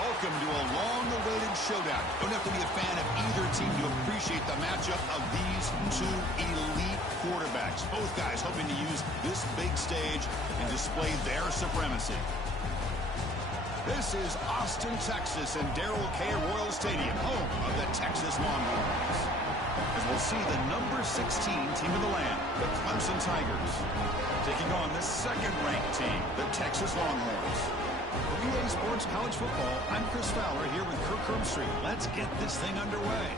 Welcome to a long-awaited showdown. Don't have to be a fan of either team to appreciate the matchup of these two elite quarterbacks. Both guys hoping to use this big stage and display their supremacy. This is Austin, Texas, and Darrell K. Royal Stadium, home of the Texas Longhorns. As we'll see the number 16 team of the land, the Clemson Tigers, taking on the second-ranked team, the Texas Longhorns. For EA Sports College Football, I'm Chris Fowler here with Kirk Herbstreit. Let's get this thing underway.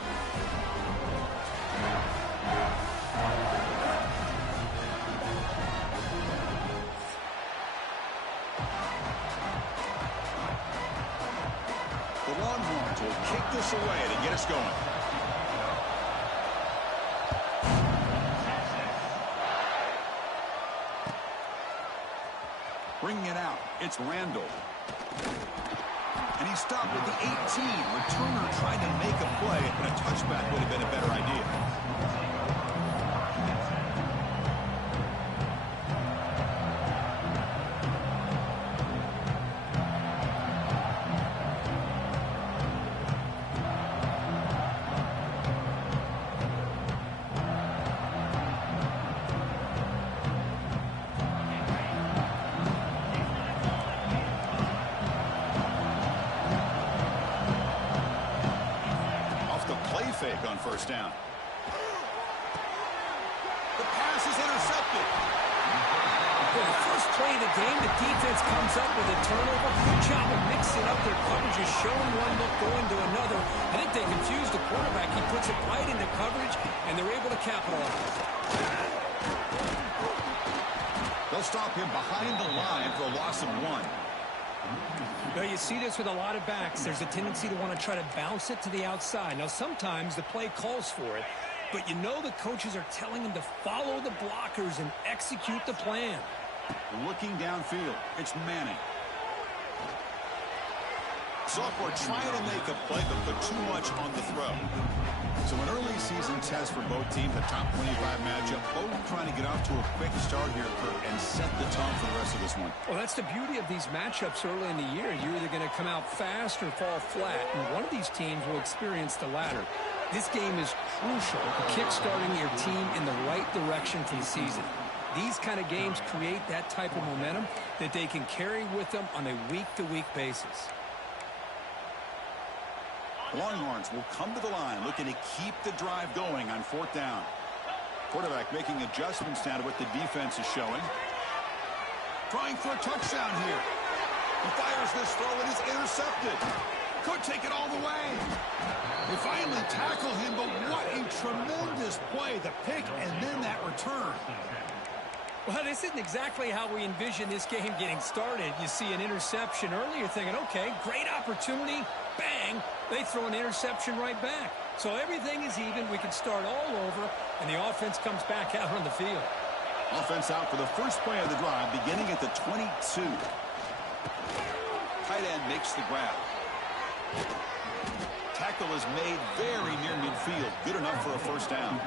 The Longhorns will kick this away to get us going. Bringing it out, it's Randall. And he stopped at the 18. Returner tried to make a play, but a touchback would have been a better idea. Fake on first down. The pass is intercepted. For the first play of the game, the defense comes up with a turnover. Good job of mixing up their coverages, showing one look, going to another. I think they confused the quarterback. He puts it right into coverage, and they're able to capitalize. They'll stop him behind the line for a loss of 1. Now, you see this with a lot of backs. There's a tendency to want to try to bounce it to the outside. Now, sometimes the play calls for it, but you know the coaches are telling them to follow the blockers and execute the plan. Looking downfield, it's Manning. Sophomore trying to make a play, but put too much on the throw. So an early season test for both teams, a top 25 matchup. Both trying to get off to a quick start here, Kurt, and set the tone for the rest of this one. Well, that's the beauty of these matchups early in the year. You're either going to come out fast or fall flat, and one of these teams will experience the latter. This game is crucial to kick-starting your team in the right direction for the season. These kind of games create that type of momentum that they can carry with them on a week-to-week basis. Longhorns will come to the line looking to keep the drive going on fourth down. Quarterback making adjustments now to what the defense is showing. Trying for a touchdown here. He fires this throw and is intercepted. Could take it all the way. They finally tackle him, but what a tremendous play. The pick and then that return. Well, this isn't exactly how we envision this game getting started. You see an interception early, you're thinking, okay, great opportunity. Bang, they throw an interception right back. So everything is even. We can start all over, and the offense comes back out on the field. Offense out for the first play of the drive, beginning at the 22. Tight end makes the grab. Tackle is made very near midfield. Good enough for a first down.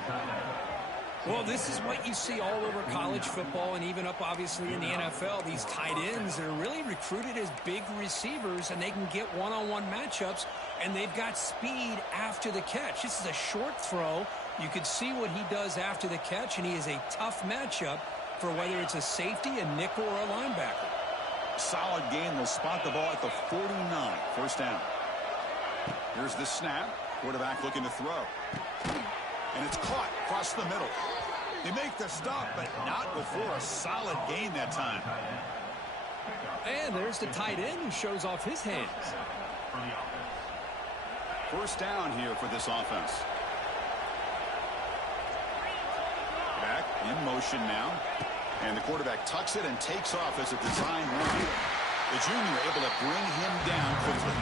Well, this is what you see all over college football and even up, obviously, in the NFL. These tight ends are really recruited as big receivers, and they can get one-on-one matchups, and they've got speed after the catch. This is a short throw. You can see what he does after the catch, and he is a tough matchup for whether it's a safety, a nickel, or a linebacker. Solid game. They'll spot the ball at the 49. First down. Here's the snap. Quarterback looking to throw. And it's caught across the middle. They make the stop, but not before a solid gain that time. And there's the tight end who shows off his hands. First down here for this offense. Back in motion now. And the quarterback tucks it and takes off as a design run. The junior able to bring him down quickly.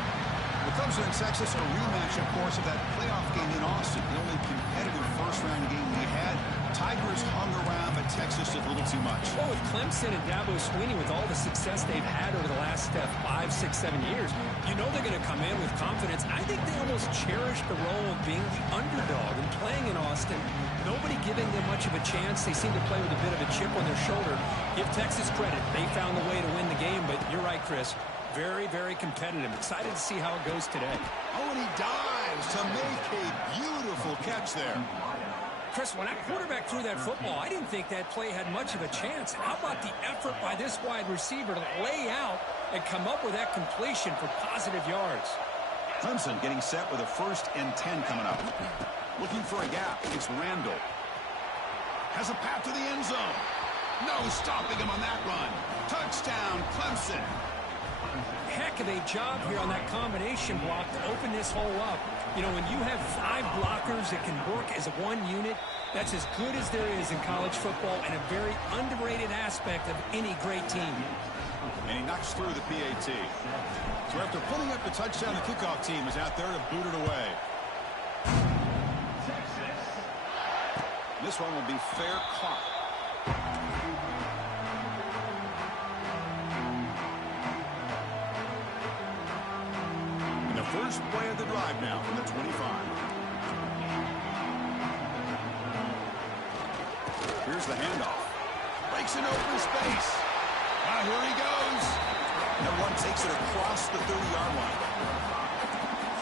The Clemson and Texas, a rematch, of course, of that playoff game in Austin. The only competitive first-round game we had. Tigers hung around, but Texas did a little too much. Well, with Clemson and Dabo Swinney, with all the success they've had over the last 5, 6, 7 years, you know they're going to come in with confidence. I think they almost cherish the role of being the underdog and playing in Austin. Nobody giving them much of a chance. They seem to play with a bit of a chip on their shoulder. Give Texas credit. They found a way to win the game, but you're right, Chris. Very, very competitive. Excited to see how it goes today. Oh, and he dives to make a beautiful catch there. Chris, when that quarterback threw that football, I didn't think that play had much of a chance. How about the effort by this wide receiver to lay out and come up with that completion for positive yards? Clemson getting set with a 1st and 10 coming up. Looking for a gap. It's Randall. Has a path to the end zone. No stopping him on that run. Touchdown, Clemson. Heck of a job here on that combination block to open this hole up. You know, when you have 5 blockers that can work as one unit, that's as good as there is in college football and a very underrated aspect of any great team. And he knocks through the PAT. So after putting up the touchdown, the kickoff team is out there to boot it away. This one will be fair caught. And the first play of the drive now from the 25. Here's the handoff. Breaks an open space. Here he goes. That one takes it across the 30-yard line.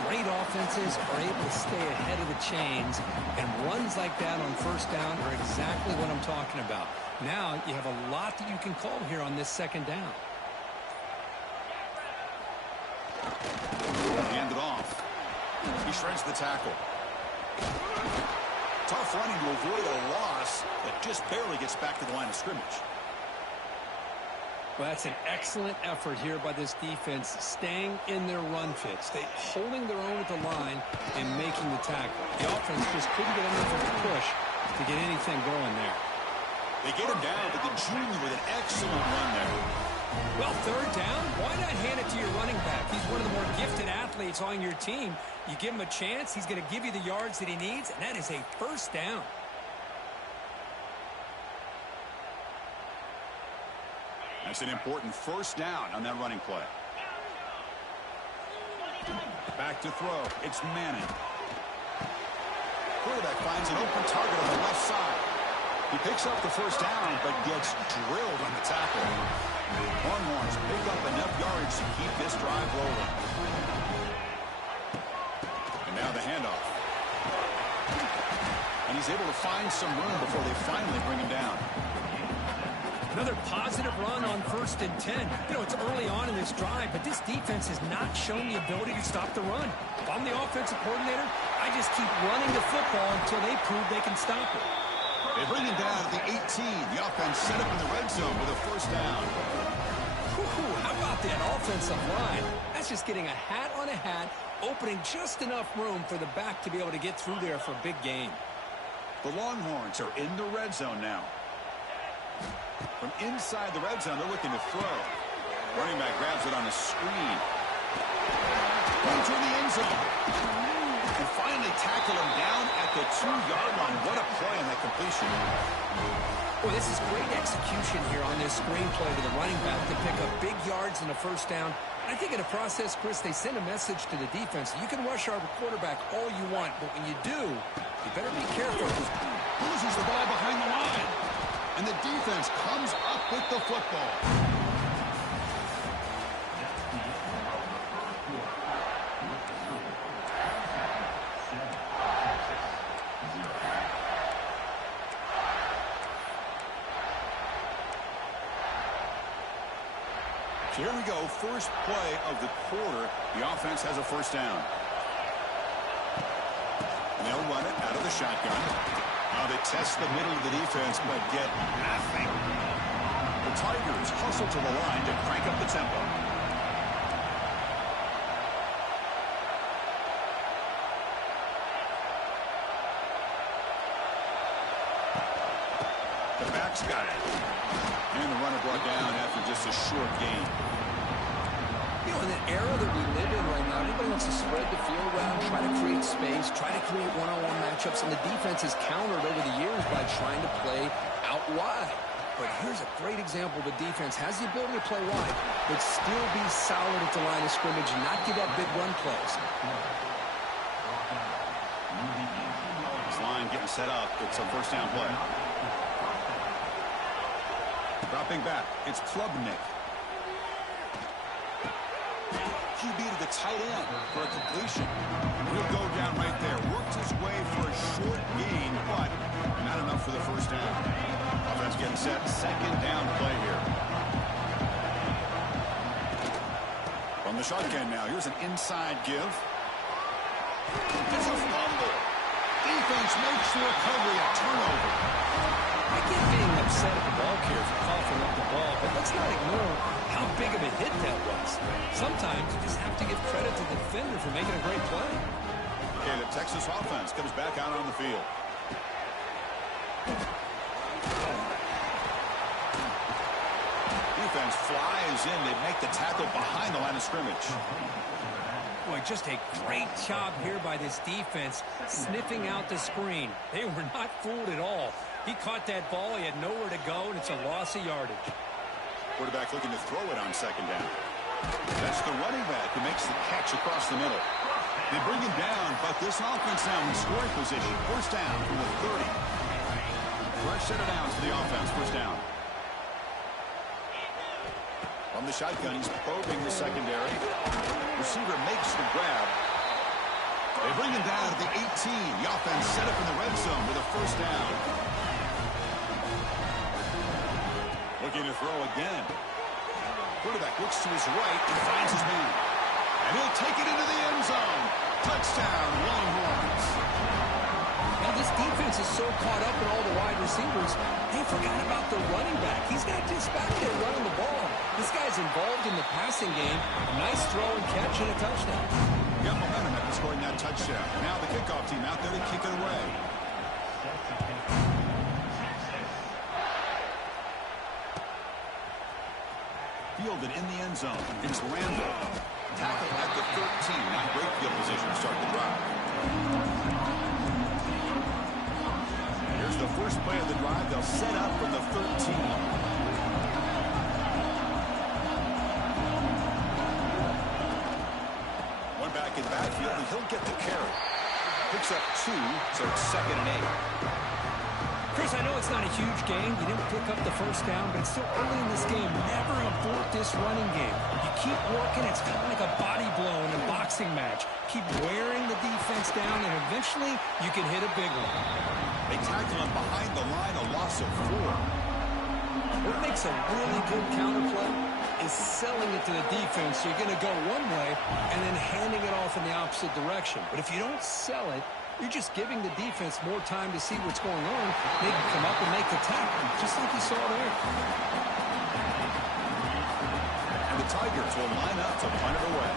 Great offenses are able to stay ahead of the chains, and runs like that on 1st down are exactly what I'm talking about. Now you have a lot that you can call here on this 2nd down. Hand it off. He shreds the tackle. Tough running to avoid a loss that just barely gets back to the line of scrimmage. Well, that's an excellent effort here by this defense, staying in their run fits. They holding their own at the line and making the tackle. The offense just couldn't get enough of a push to get anything going there. They get him down, but the junior with an excellent run there. Well, 3rd down, why not hand it to your running back? He's one of the more gifted athletes on your team. You give him a chance, he's going to give you the yards that he needs, and that is a 1st down. That's an important 1st down on that running play. Back to throw. It's Manning. Quarterback finds an open target on the left side. He picks up the 1st down, but gets drilled on the tackle. Longhorns pick up enough yards to keep this drive rolling. And now the handoff. And he's able to find some room before they finally bring him down. Another positive run on 1st and 10. You know, it's early on in this drive, but this defense has not shown the ability to stop the run. If I'm the offensive coordinator, I just keep running the football until they prove they can stop it. They bring him down at the 18. The offense set up in the red zone with a 1st down. How about that offensive line? That's just getting a hat on a hat, opening just enough room for the back to be able to get through there for a big gain. The Longhorns are in the red zone now. From inside the red zone, they're looking to throw. Running back grabs it on a screen. Into the end zone. And finally tackle him down at the 2-yard line. What a play on that completion. Well, this is great execution here on this screen play to the running back to pick up big yards in the 1st down. I think in the process, Chris, they send a message to the defense. You can rush our quarterback all you want, but when you do, you better be careful. Loses the ball behind the line. And the defense comes up with the football. So here we go, first play of the quarter. The offense has a 1st down. And they'll run it out of the shotgun. Now they test the middle of the defense, but get nothing. The Tigers hustle to the line to crank up the tempo. The back's got it. And the runner brought down after just a short gain. You know, in the era that we live in right now, everybody wants to spread the field around, try to create space, try to create one-on-one matchups, and the defense has countered over the years by trying to play out wide. But here's a great example. The defense has the ability to play wide, but still be solid at the line of scrimmage and not give up big run plays. This line getting set up. It's a 1st down play. Dropping back. It's Klubnik. QB to the tight end for a completion. He'll go down right there. Worked his way for a short gain, but not enough for the first down. Offense getting set. Second down play here. From the shotgun now. Here's an inside give. It's a fumble. Defense makes the recovery. A turnover. I get being upset at the ball carrier for coughing up the ball, but let's not ignore how big of a hit that was. Sometimes you just have to give credit to the defender for making a great play. Okay, the Texas offense comes back out on the field. Defense flies in. They make the tackle behind the line of scrimmage. Boy, just a great job here by this defense, sniffing out the screen. They were not fooled at all. He caught that ball. He had nowhere to go, and it's a loss of yardage. Quarterback looking to throw it on second down. That's the running back who makes the catch across the middle. They bring him down, but this offense now in scoring position. First down from the 30. Fresh set of downs for the offense. First down. From the shotgun, he's probing the secondary. Receiver makes the grab. They bring him down at the 18. The offense set up in the red zone with a first down. Looking to throw again. Quarterback looks to his right and finds his man. And he'll take it into the end zone. Touchdown, Longhorns. Now, this defense is so caught up in all the wide receivers, they forgot about the running back. He's not just back there running the ball. This guy's involved in the passing game. A nice throw and catch and a touchdown. Got momentum after scoring that touchdown. Now the kickoff team out there to kick it away. Fielded in the end zone. It's Randall. Tackle at the 13. Not great field position to start the drive. Here's the first play of the drive. They'll set up from the 13. One back in the backfield, and he'll get the carry. Picks up 2, so it's 2nd and 8. Chris, I know it's not a huge game. You didn't pick up the first down, but it's still early in this game. Never abort this running game. You keep working. It's kind of like a body blow in a boxing match. Keep wearing the defense down, and eventually you can hit a big one. They tackle him behind the line, a loss of 4. What makes a really good counterplay is selling it to the defense. So you're going to go one way and then handing it off in the opposite direction. But if you don't sell it, you're just giving the defense more time to see what's going on. They can come up and make the tackle, just like you saw there. And the Tigers will line up to punt it away.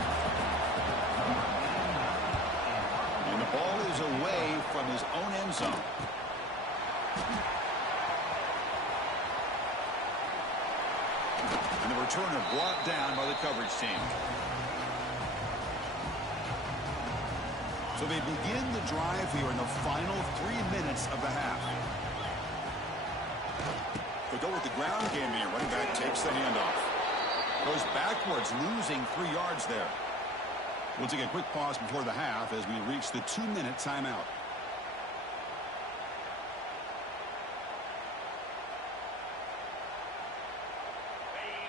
And the ball is away from his own end zone. And the returner brought down by the coverage team. So they begin the drive here in the final 3 minutes of the half. They go with the ground game here. Running back takes the handoff. Goes backwards, losing 3 yards there. We'll take a quick pause before the half as we reach the 2-minute timeout.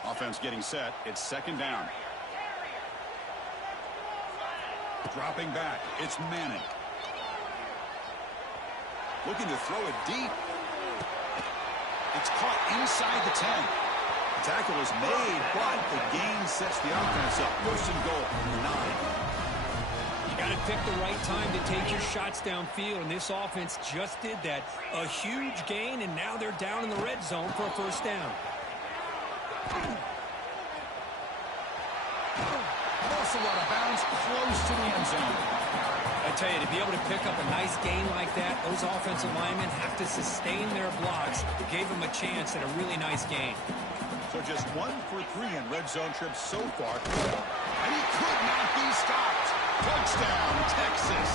Offense getting set. It's 2nd down. Dropping back. It's Manning. Looking to throw it deep. It's caught inside the 10. The tackle is made, but the gain sets the offense up. 1st and goal, 9. You got to pick the right time to take your shots downfield, and this offense just did that. A huge gain, and now they're down in the red zone for a first down. Also out of bounds, close to the end zone. I tell you, to be able to pick up a nice gain like that, those offensive linemen have to sustain their blocks. It gave them a chance at a really nice gain. So just 1 for 3 in red zone trips so far. And he could not be stopped. Touchdown, Texas.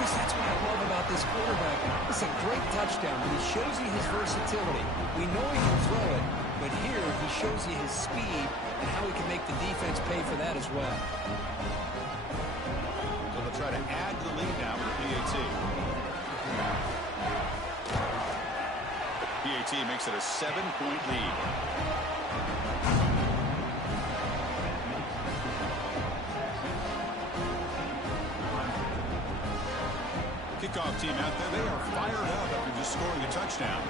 Chris, that's what I love about this quarterback. It's a great touchdown, but he shows you his versatility. We know he can throw it, but here he shows you his speed and how he can make the defense pay for that as well. So they'll try to add to the lead now with the PAT. PAT makes it a 7-point lead. kickoff team out there. They are fired up after just scoring a touchdown.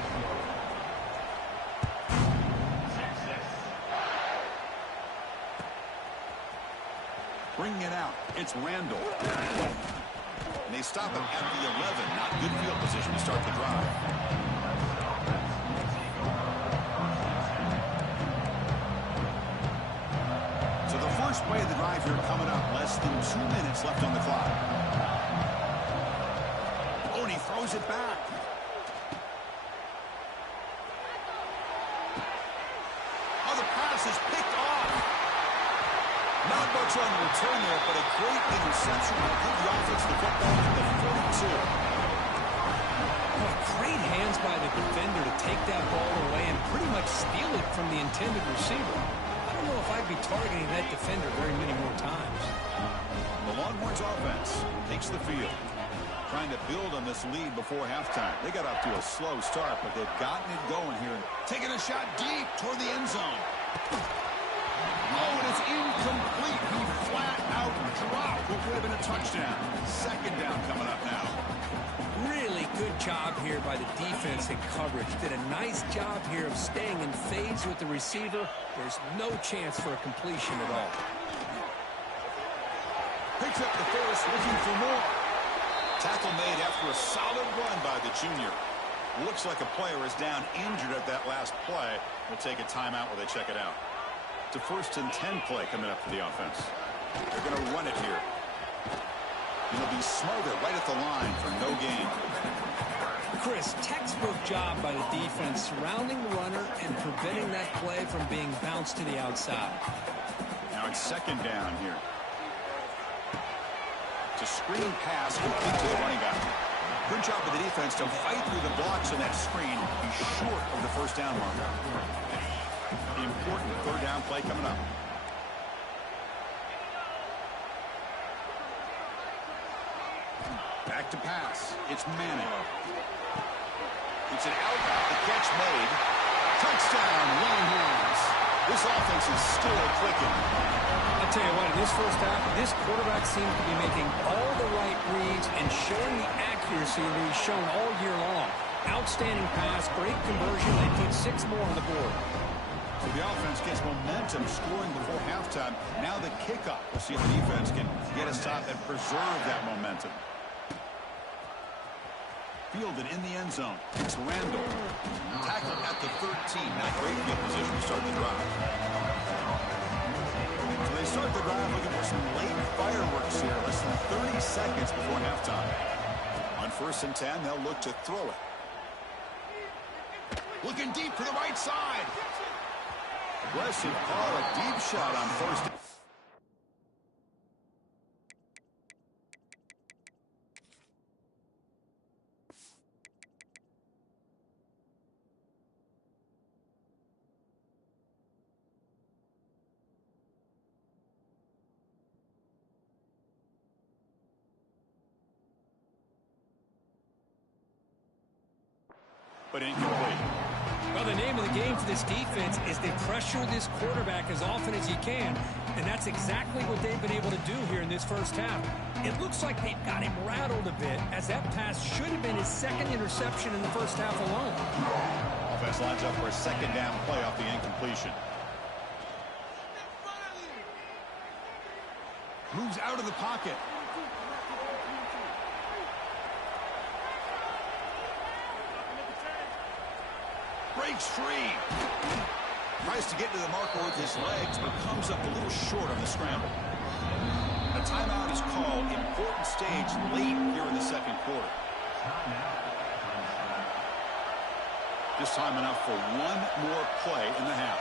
Bringing it out. It's Randall. And they stop him at the 11. Not good field position to start the drive. So the first play of the drive here coming up. Less than 2 minutes left on the clock. Oh, and he throws it back. Oh, the pass is picked off. Not much on the return there, but a great interception to put the offense to football at the 42. Well, great hands by the defender to take that ball away and pretty much steal it from the intended receiver. I don't know if I'd be targeting that defender very many more times. The Longhorns offense takes the field, trying to build on this lead before halftime. They got off to a slow start, but they've gotten it going here. Taking a shot deep toward the end zone. Oh, and it's incomplete. He flat out dropped what would have been a touchdown. Second down coming up now. Really good job here by the defense in coverage. Did a nice job here of staying in phase with the receiver. There's no chance for a completion at all. Picks up the first, looking for more. Tackle made after a solid run by the junior. Looks like a player is down injured at that last play. We'll take a timeout while they check it out. It's a 1st and 10 play coming up for the offense. They're going to run it here. It'll be Smother right at the line for no gain. Chris, textbook job by the defense surrounding the runner and preventing that play from being bounced to the outside. Now it's 2nd down here. It's a screen pass complete to the running back. Good job of the defense to fight through the blocks on that screen. He's short of the 1st down marker. The important 3rd down play coming up. Back to pass. It's Manning. It's an out. The catch made. Touchdown, Longhorns. This offense is still clicking. I'll tell you what, in this first half, this quarterback seems to be making all the right reads and showing the accuracy that he's shown all year long. Outstanding pass, great conversion. They put 6 more on the board. So the offense gets momentum scoring before halftime. Now the kickoff. We'll see if the defense can get a stop and preserve that momentum. Fielded in the end zone. It's Randall. Tackled at the 13. Not great field position to start the drive. So they start the drive looking for some late fireworks here. Less than 30 seconds before halftime. On 1st and 10, they'll look to throw it. Looking deep to the right side. Aggressive call, a deep shot on 1st. But incomplete. Well, the name of the game for this defense is they pressure this quarterback as often as you can, and that's exactly what they've been able to do here in this first half. It looks like they've got him rattled a bit, as that pass should have been his 2nd interception in the first half alone. Offense lines up for a 2nd down play off the incompletion. Moves out of the pocket. Breaks free. Tries to get to the marker with his legs, but comes up a little short on the scramble. A timeout is called. Important stage late here in the 2nd quarter. Just time enough for one more play in the half.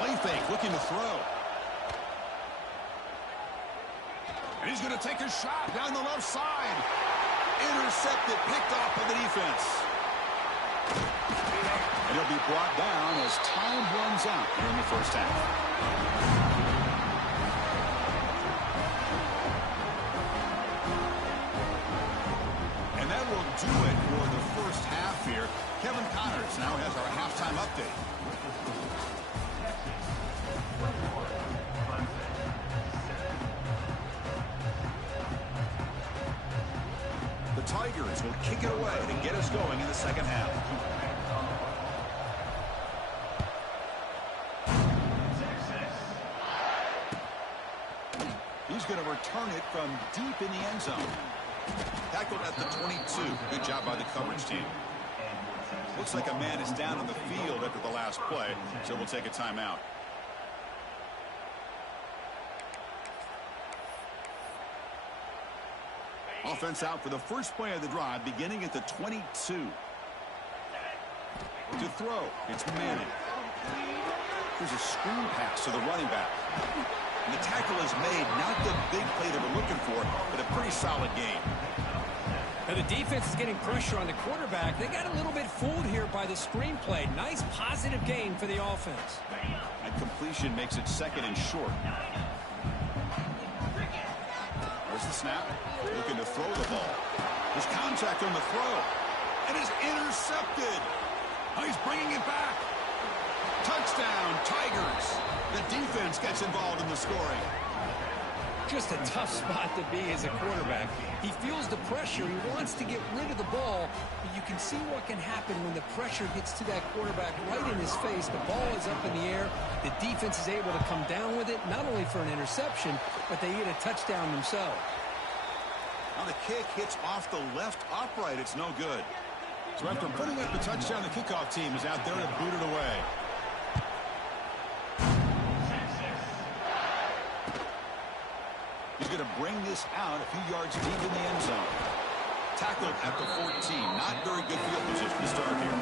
Play fake, looking to throw. And he's going to take a shot down the left side. Intercepted, picked off by the defense. And he'll be brought down as time runs out here in the first half. And that will do it for the first half here. Kevin Connors now has our halftime update. will kick it away to get us going in the second half. He's going to return it from deep in the end zone. Tackled at the 22. Good job by the coverage team. Looks like a man is down on the field after the last play, so we'll take a timeout. Offense out for the first play of the drive, beginning at the 22. To throw, it's Manning. Here's a screen pass to the running back. And the tackle is made, not the big play that we're looking for, but a pretty solid game. Now the defense is getting pressure on the quarterback. They got a little bit fooled here by the screenplay. Nice positive gain for the offense. And completion makes it second and short. There's the snap. Looking to throw the ball. There's contact on the throw. And is intercepted. Oh, he's bringing it back. Touchdown, Tigers. The defense gets involved in the scoring. Just a tough spot to be as a quarterback. He feels the pressure. He wants to get rid of the ball, but you can see what can happen when the pressure gets to that quarterback right in his face. The ball is up in the air. The defense is able to come down with it, not only for an interception, but they get a touchdown themselves. Now the kick hits off the left upright. It's no good. So after putting up the touchdown, the kickoff team is out there to boot it away. He's going to bring this out a few yards deep in the end zone. Tackled at the 14. Not very good field position to start here.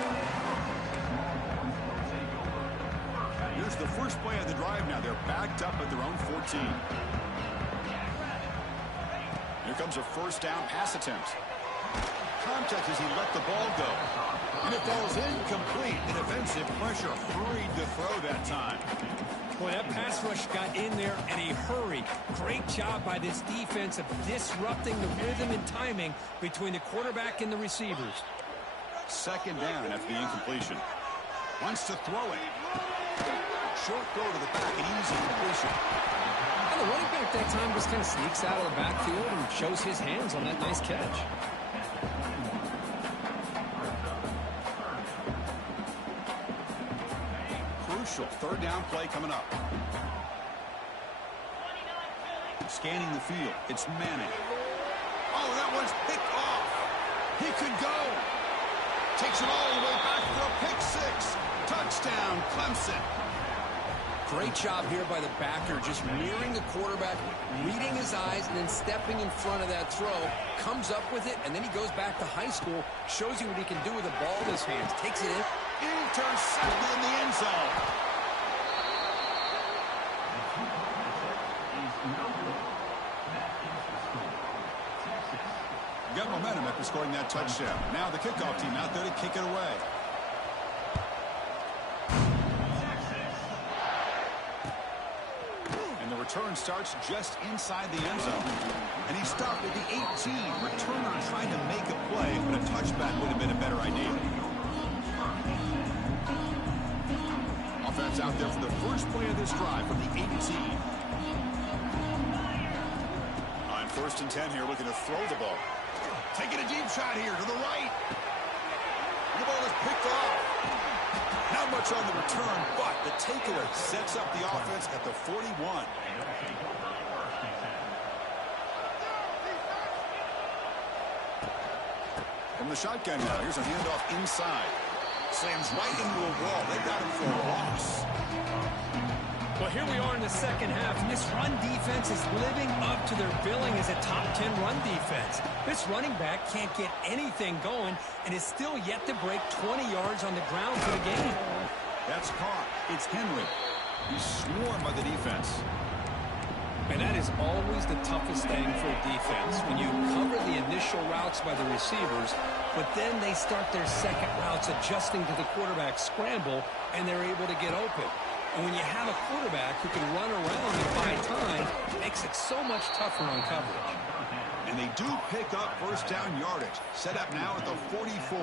Here's the first play of the drive now. They're backed up at their own 14. Here comes a first down pass attempt. Contact as he let the ball go. And it falls incomplete. The defensive pressure hurried to throw that time. Boy, that pass rush got in there in a hurry. Great job by this defense of disrupting the rhythm and timing between the quarterback and the receivers. Second down after the incompletion. Wants to throw it. Short throw to the back, an easy completion. And the running back that time just kind of sneaks out of the backfield and shows his hands on that nice catch. Third down play coming up. Scanning the field. It's Manning. Oh, that one's picked off. He could go. Takes it all the way back for a pick six. Touchdown, Clemson. Great job here by the backer, just mirroring the quarterback, reading his eyes, and then stepping in front of that throw. Comes up with it, and then he goes back to high school, shows you what he can do with the ball in his hands. Takes it in. Intercepted in the end zone. Got momentum after scoring that touchdown. Now the kickoff team out there to kick it away. And the return starts just inside the end zone. And he stopped at the 18. Returner trying to make a play, but a touchback would have been a better idea. Offense out there for the first play of this drive from the 18. On first and 10 here, looking to throw the ball. Taking a deep shot here to the right. The ball is picked off. Not much on the return, but the takeaway sets up the offense at the 41. From the shotgun now, here's a handoff inside. Slams right into a wall. They got him for a loss. Well, here we are in the second half, and this run defense is living up to their billing as a top 10 run defense. This running back can't get anything going and is still yet to break 20 yards on the ground for the game. That's caught. It's Henry. He's swarmed by the defense. And that is always the toughest thing for a defense, when you cover the initial routes by the receivers, but then they start their second routes adjusting to the quarterback's scramble, and they're able to get open. And when you have a quarterback who can run around and buy time, it makes it so much tougher on coverage. And they do pick up first down yardage. Set up now at the 44.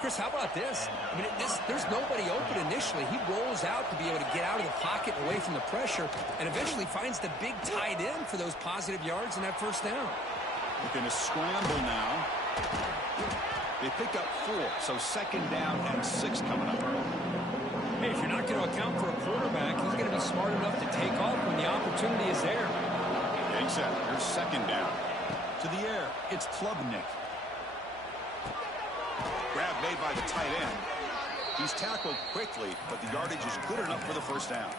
Chris, how about this? I mean, there's nobody open initially. He rolls out to be able to get out of the pocket away from the pressure and eventually finds the big tight end for those positive yards in that first down. Looking to scramble now. They pick up 4, so 2nd down and 6 coming up. Hey, if you're not going to account for a quarterback, he's going to be smart enough to take off when the opportunity is there. Getting set. Here's 2nd down. To the air, it's Klubnik. Grab made by the tight end. He's tackled quickly, but the yardage is good enough for the 1st down.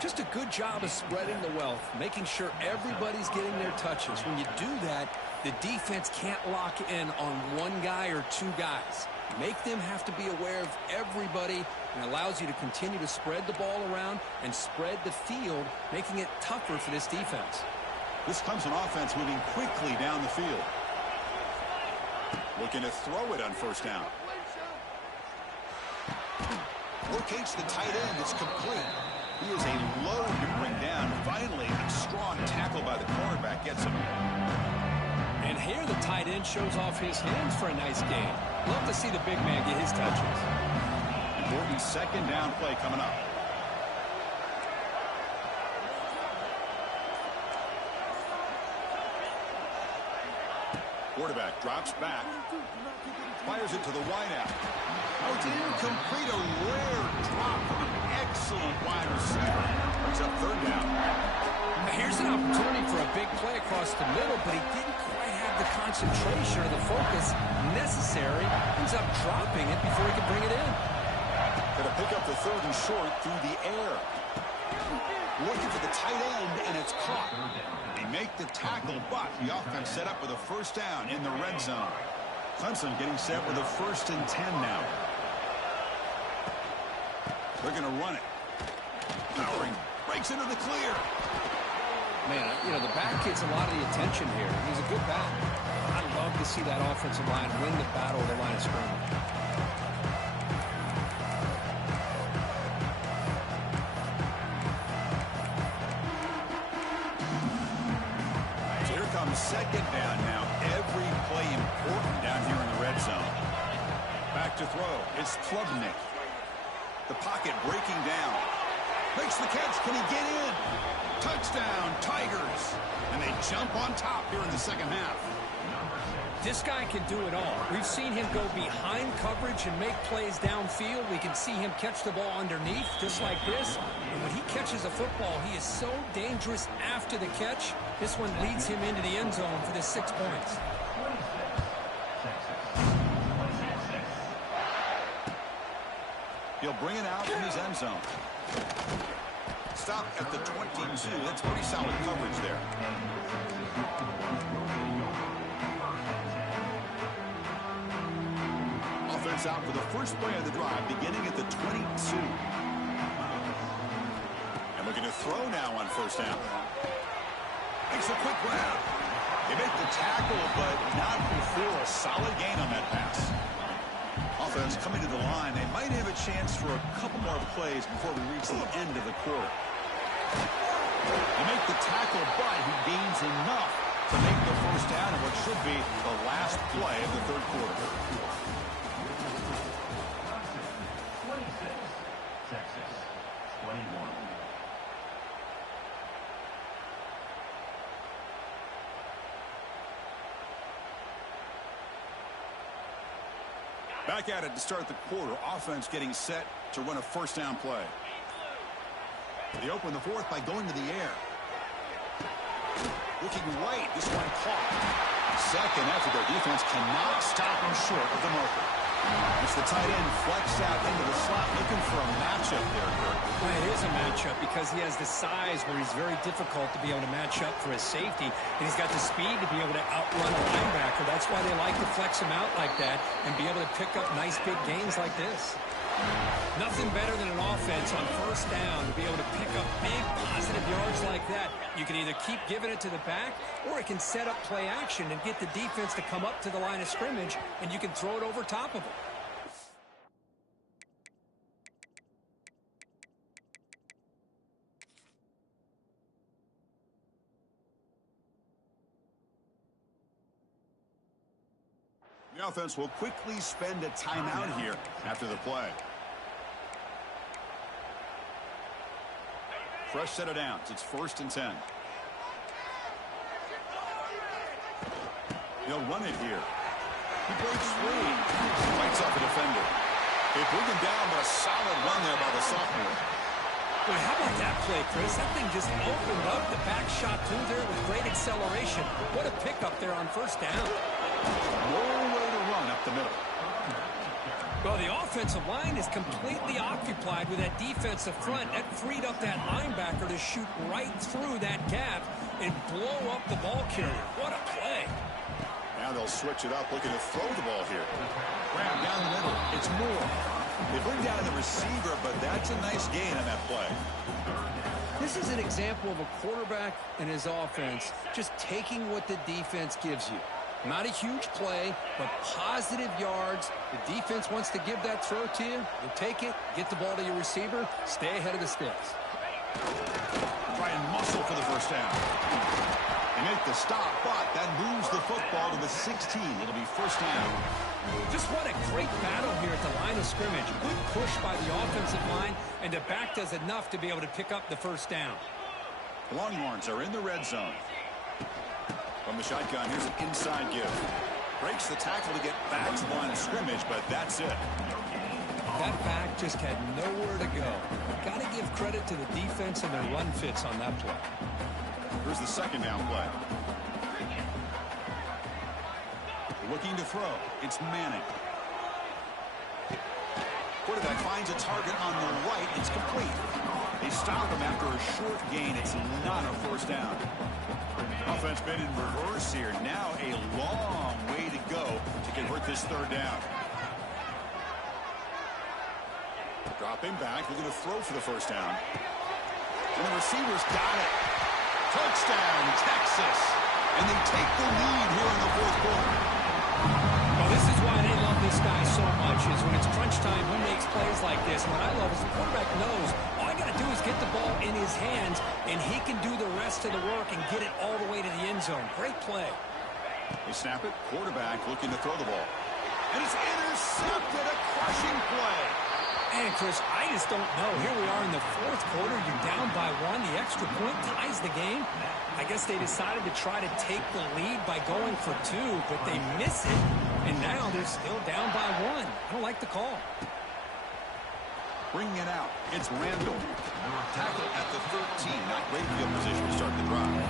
Just a good job of spreading the wealth, making sure everybody's getting their touches. When you do that, the defense can't lock in on one guy or 2 guys. Make them have to be aware of everybody, and allows you to continue to spread the ball around and spread the field, making it tougher for this defense. This Clemson offense moving quickly down the field. Looking to throw it on 1st down. Locates the tight end. It's complete. He is a load to bring down. Finally, a strong tackle by the cornerback gets him. And here the tight end shows off his hands for a nice gain. Love to see the big man get his touches. Important 2nd down play coming up. Quarterback drops back. Fires it to the wideout. Oh, it's incomplete. A rare drop from an excellent wide receiver. Brings up 3rd down. Here's an opportunity for a big play across the middle, but he didn't quite have the concentration or the focus necessary. Ends up dropping it before he could bring it in. Going to pick up the 3rd and short through the air. Looking for the tight end, and it's caught. They make the tackle, but the offense set up with a 1st down in the red zone. Clemson getting set with a 1st and 10 now. They're going to run it. Powering breaks into the clear. Man, you know, the back gets a lot of the attention here. He's a good back. I love to see that offensive line win the battle of the line of scrimmage. So here comes 2nd down now. Every play important down here in the red zone. Back to throw. It's Klubnik. The pocket breaking down. Makes the catch. Can he get in? Touchdown, Tigers. And they jump on top here in the 2nd half. This guy can do it all. We've seen him go behind coverage and make plays downfield. We can see him catch the ball underneath, just like this. And when he catches a football, he is so dangerous after the catch. This one leads him into the end zone for the 6 points. He'll bring it out in his end zone. Stop at the 22. That's pretty solid coverage there. Offense out for the first play of the drive, beginning at the 22. And looking to throw now on 1st down. Makes a quick grab. They make the tackle, but not before a solid gain on that pass. Offense coming to the line. They might have a chance for a couple more plays before we reach the end of the quarter. They make the tackle, but he gains enough to make the 1st down in what should be the last play of the 3rd quarter. Back at it to start the quarter. Offense getting set to run a 1st down play. They open the 4th by going to the air. Looking right. This one caught. 2nd effort. Their defense cannot stop him short of the marker. It's the tight end flexed out into the slot, looking for a matchup there, Kirk. Well, it is a matchup because he has the size where he's very difficult to be able to match up for his safety, and he's got the speed to be able to outrun a linebacker. That's why they like to flex him out like that and be able to pick up nice big gains like this. Nothing better than an offense on 1st down to be able to pick up big positive yards like that. You can either keep giving it to the back, or it can set up play action and get the defense to come up to the line of scrimmage, and you can throw it over top of them. The offense will quickly spend a timeout here after the play. Fresh set of downs. It's 1st and 10. He'll run it here. He breaks free. Fights off a defender. They bring him down, but a solid run there by the sophomore. Boy, how about that play, Chris? That thing just opened up. The back shot through there with great acceleration. What a pickup there on first down. Nowhere to run up the middle. Well, the offensive line is completely occupied with that defensive front. That freed up that linebacker to shoot right through that gap and blow up the ball carrier. What a play. Now they'll switch it up, looking to throw the ball here. Grab down the middle. It's Moore. They bring down the receiver, but that's a nice gain on that play. This is an example of a quarterback and his offense just taking what the defense gives you. Not a huge play, but positive yards. The defense wants to give that throw to you. You take it, get the ball to your receiver, stay ahead of the sticks. Try and muscle for the first down. They make the stop, but that moves the football to the 16. It'll be first down. Just what a great battle here at the line of scrimmage. Good push by the offensive line, and the back does enough to be able to pick up the first down. Longhorns are in the red zone. From the shotgun, here's an inside give. Breaks the tackle to get back to the line of scrimmage, but that's it. That back just had nowhere to go. Got to give credit to the defense and their run fits on that play. Here's the second down play. Looking to throw. It's Manning. Quarterback finds a target on the right. It's complete. They stop him after a short gain. It's not a first down. Offense been in reverse here. Now a long way to go to convert this third down. Dropping back. Looking to throw for the first down. And the receivers got it. Touchdown, Texas. And they take the lead here in the fourth quarter. Well, this is why they love this guy so much, is when it's crunch time, he makes plays like this. And what I love is the quarterback knows all I got to do is get the ball in his hands, and he can do the rest of the work and get it all the way to the end zone. Great play. They snap it. Quarterback looking to throw the ball. And it's intercepted. A crushing play. And, Chris, I just don't know. Here we are in the fourth quarter. You're down by one. The extra point ties the game. I guess they decided to try to take the lead by going for two, but they miss it, and now they're still down by one. I don't like the call. Bringing it out. It's Randall. Tackle at the 13. Not great field position to start the drive.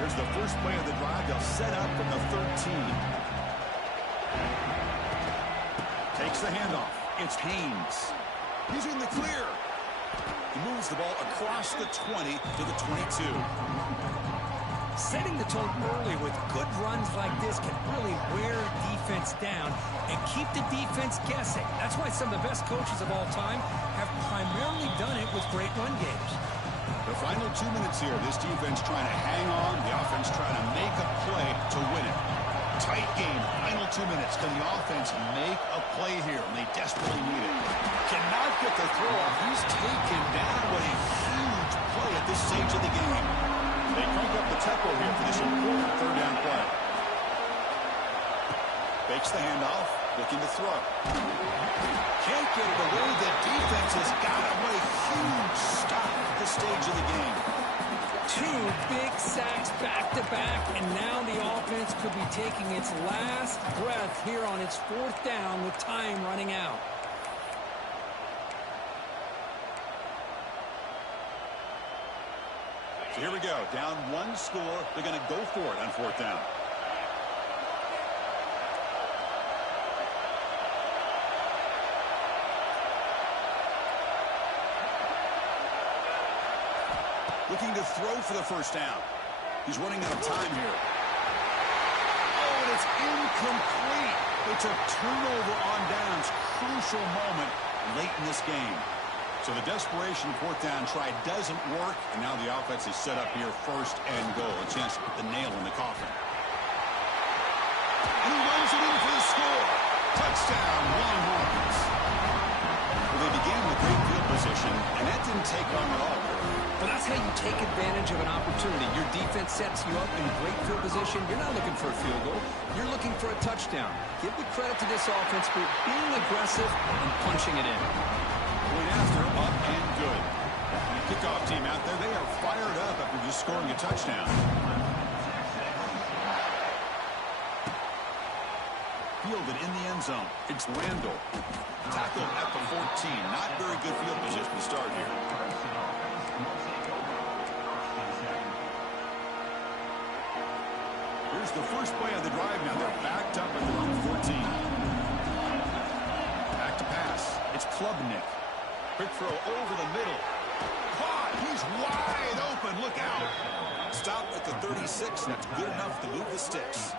Here's the first play of the drive. They'll set up from the 13. Takes the handoff. It's Haynes. He's in the clear. He moves the ball across the 20 to the 22. Setting the tone early with good runs like this can really wear defense down and keep the defense guessing. That's why some of the best coaches of all time have primarily done it with great run games. The final 2 minutes here. This defense trying to hang on. The offense trying to make a play to win it. Tight game. Final 2 minutes. Can the offense make a play here? And they desperately need it. Cannot get the throw off. He's taken down. What a huge play at this stage of the game. They crank up the tempo here for this important third down play. Fakes the handoff. Looking to throw. Can't get it away. The defense has got him. What a huge stop at this stage of the game. Two big sacks back-to-back, and now the offense could be taking its last breath here on its fourth down with time running out. So here we go. Down one score. They're going to go for it on fourth down. Looking to throw for the first down. He's running out of time here. Oh, and it's incomplete. It's a turnover on downs. Crucial moment late in this game. So the desperation fourth down try doesn't work, and now the offense is set up here first and goal. A chance to put the nail in the coffin. And he runs it in for the score. Touchdown, Longhorns. Well, they began with great field position, and that didn't take long at all. But that's how you take advantage of an opportunity. Your defense sets you up in great field position. You're not looking for a field goal. You're looking for a touchdown. Give the credit to this offense for being aggressive and punching it in. Point after, up and good. The kickoff team out there, they are fired up. just scoring a touchdown. Fielded in the end zone. It's Randall. Tackled at the 14. Not very good field position to start here. Here's the first play of the drive now. They're backed up at their own 14. Back to pass. It's Klubnik. Quick throw over the middle. Caught. He's wide open. Look out. Stopped at the 36. That's good enough to move the sticks.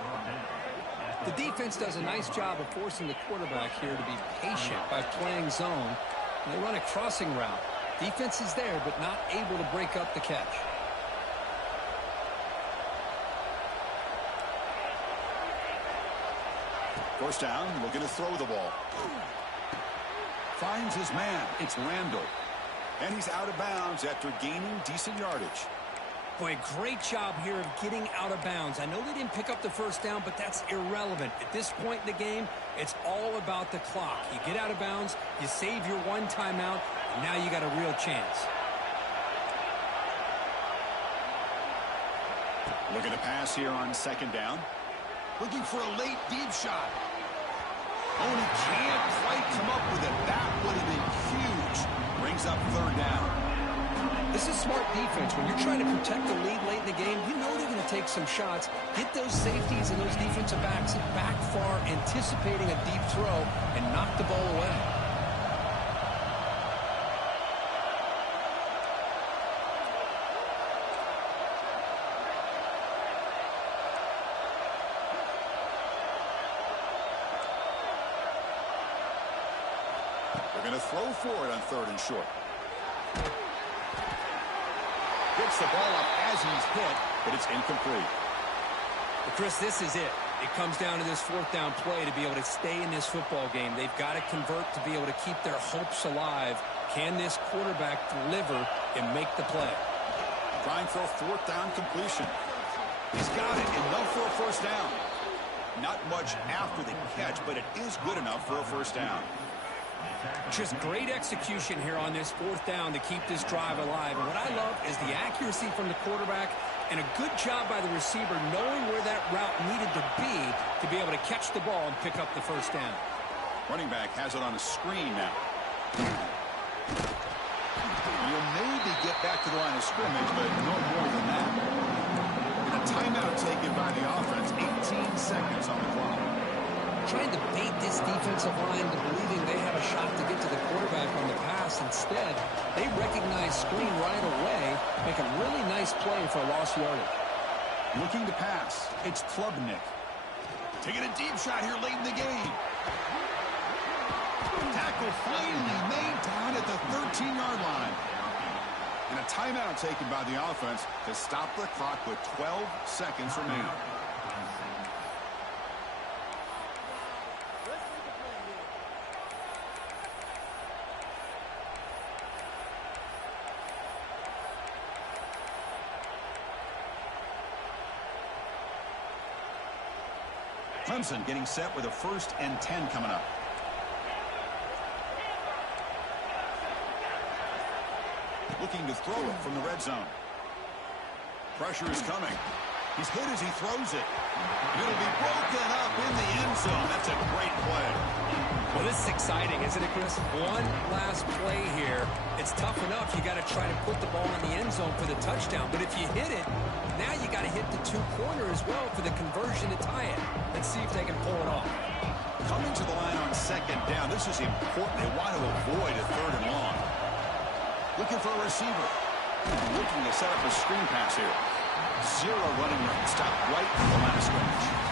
The defense does a nice job of forcing the quarterback here to be patient by playing zone. And they run a crossing route. Defense is there, but not able to break up the catch. First down, looking to throw the ball. Finds his man. It's Randall. And he's out of bounds after gaining decent yardage. Boy, great job here of getting out of bounds. I know they didn't pick up the first down, but that's irrelevant. At this point in the game, it's all about the clock. You get out of bounds, you save your one timeout, and now you got a real chance. Looking to pass here on second down. Looking for a late deep shot. Oh, and he can't quite come up with it. That would have been huge. Brings up third down. This is smart defense. When you're trying to protect the lead late in the game, you know they're going to take some shots. Get those safeties and those defensive backs back far, anticipating a deep throw, and knock the ball away. They're going to throw for it on third and short. Gets the ball up as he's hit, but it's incomplete. But Chris, this is it. It comes down to this fourth down play to be able to stay in this football game. They've got to convert to be able to keep their hopes alive. Can this quarterback deliver and make the play? Trying for a fourth down completion. He's got it. Enough for a first down. Not much after the catch, but it is good enough for a first down. Just great execution here on this fourth down to keep this drive alive. And what I love is the accuracy from the quarterback and a good job by the receiver knowing where that route needed to be able to catch the ball and pick up the first down. Running back has it on a screen now. You'll maybe get back to the line of scrimmage, but no more than that. And a timeout taken by the offense. 18 seconds on the clock. Trying to bait this defensive line to believing they have a shot to get to the quarterback on the pass. Instead, they recognize screen right away, make a really nice play for lost yardage. Looking to pass. It's Klubnik. Taking a deep shot here late in the game. Tackle finally made down at the 13-yard line. And a timeout taken by the offense to stop the clock with 12 seconds remaining. Clemson getting set with a 1st and 10 coming up. Looking to throw it from the red zone. Pressure is coming. He's hit as he throws it. It'll be broken up in the end zone. That's a great play. Well, this is exciting, isn't it, Chris? One last play here. It's tough enough. You got to try to put the ball in the end zone for the touchdown. But if you hit it, now you got to hit the two-pointer as well for the conversion to tie it. Let's see if they can pull it off. Coming to the line on second down. This is important. They want to avoid a third and long. Looking for a receiver. Looking to set up a screen pass here. Zero running room. Stop right at the line of scrimmage.